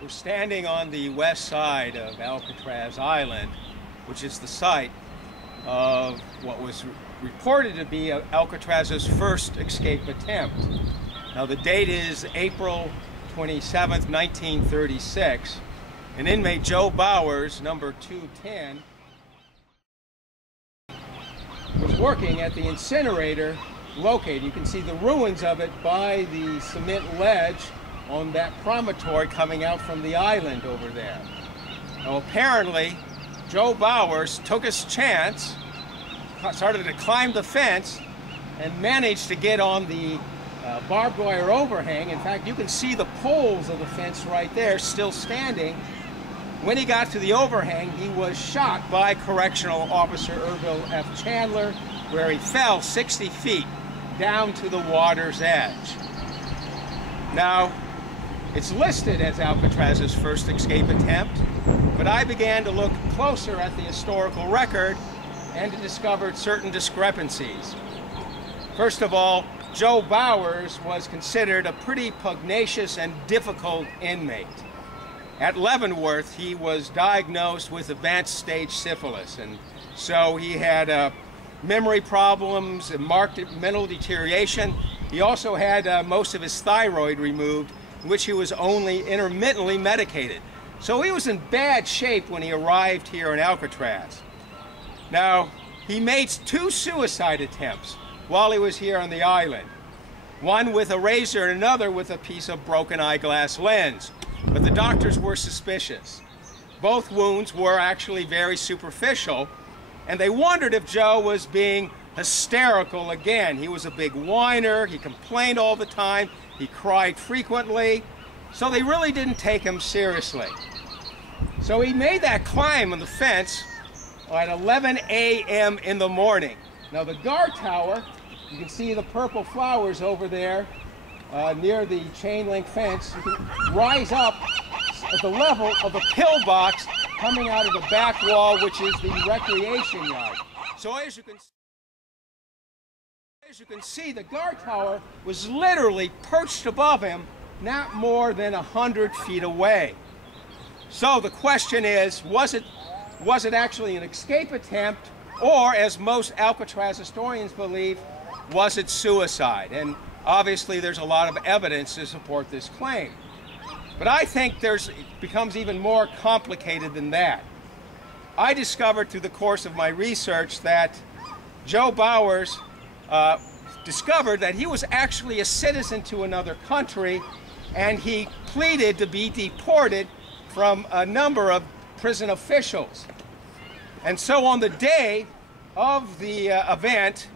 We're standing on the west side of Alcatraz Island, which is the site of what was reported to be Alcatraz's first escape attempt. Now the date is April 27th, 1936. And inmate Joe Bowers, number 210, was working at the incinerator located. You can see the ruins of it by the cement ledge on that promontory coming out from the island over there. Now apparently Joe Bowers took his chance, started to climb the fence, and managed to get on the barbed wire overhang. In fact, you can see the poles of the fence right there still standing. When he got to the overhang, he was shot by Correctional Officer Ervil F. Chandler, where he fell 60 feet down to the water's edge. Now, it's listed as Alcatraz's first escape attempt, but I began to look closer at the historical record and discovered certain discrepancies. First of all, Joe Bowers was considered a pretty pugnacious and difficult inmate. At Leavenworth, he was diagnosed with advanced stage syphilis, and so he had memory problems and marked mental deterioration. He also had most of his thyroid removed, in which he was only intermittently medicated. So he was in bad shape when he arrived here in Alcatraz. Now, he made 2 suicide attempts while he was here on the island. One with a razor and another with a piece of broken eyeglass lens. But the doctors were suspicious. Both wounds were actually very superficial, and they wondered if Joe was being hysterical again. He was a big whiner, he complained all the time, he cried frequently, so they really didn't take him seriously. So he made that climb on the fence at 11 a.m. in the morning. Now the guard tower, you can see the purple flowers over there near the chain link fence. You can rise up at the level of a pillbox coming out of the back wall, which is the recreation yard. So as you can see, the guard tower was literally perched above him, not more than 100 feet away. So the question is, was it actually an escape attempt, or, as most Alcatraz historians believe, was it suicide? And obviously there's a lot of evidence to support this claim. But I think it becomes even more complicated than that. I discovered through the course of my research that Joe Bowers discovered that he was actually a citizen to another country, and he pleaded to be deported from a number of prison officials. And so on the day of the event,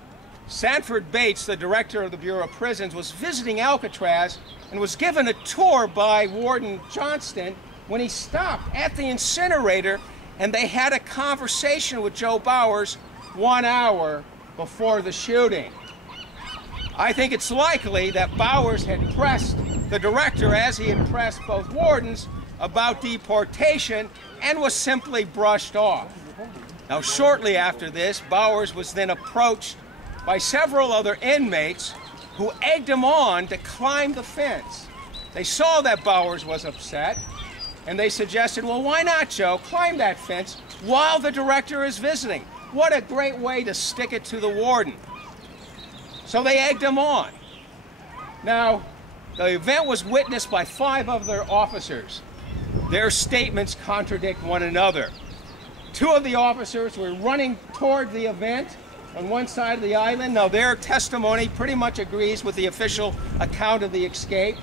Sanford Bates, the director of the Bureau of Prisons, was visiting Alcatraz and was given a tour by Warden Johnston when he stopped at the incinerator, and they had a conversation with Joe Bowers 1 hour before the shooting. I think it's likely that Bowers had pressed the director, as he had pressed both wardens, about deportation, and was simply brushed off. Now, shortly after this, Bowers was then approached by several other inmates who egged him on to climb the fence. They saw that Bowers was upset, and they suggested, well, why not, Joe? Climb that fence while the director is visiting. What a great way to stick it to the warden. So they egged him on. Now, the event was witnessed by 5 other officers. Their statements contradict one another. 2 of the officers were running toward the event on one side of the island. Now, their testimony pretty much agrees with the official account of the escape.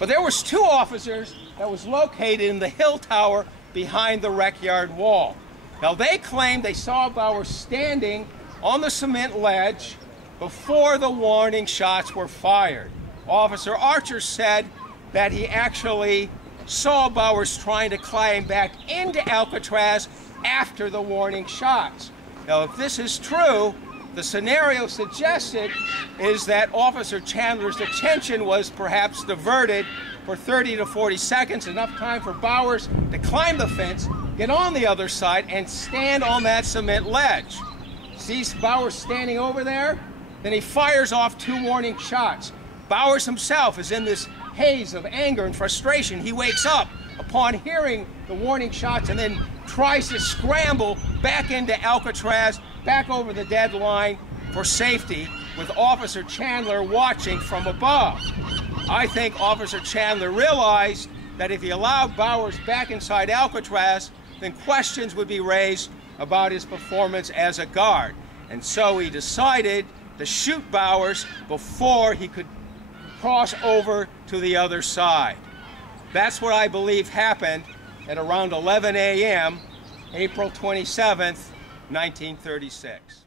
But there was 2 officers that was located in the hill tower behind the rec yard wall. Now, they claimed they saw Bowers standing on the cement ledge before the warning shots were fired. Officer Archer said that he actually saw Bowers trying to climb back into Alcatraz after the warning shots. Now, if this is true, the scenario suggested is that Officer Chandler's attention was perhaps diverted for 30 to 40 seconds, enough time for Bowers to climb the fence, get on the other side, and stand on that cement ledge. Sees Bowers standing over there, then he fires off 2 warning shots. Bowers himself is in this haze of anger and frustration. He wakes up, upon hearing the warning shots, and then tries to scramble back into Alcatraz, back over the dead line for safety, with Officer Chandler watching from above. I think Officer Chandler realized that if he allowed Bowers back inside Alcatraz, then questions would be raised about his performance as a guard. And so he decided to shoot Bowers before he could cross over to the other side. That's what I believe happened at around 11 a.m., April 27th, 1936.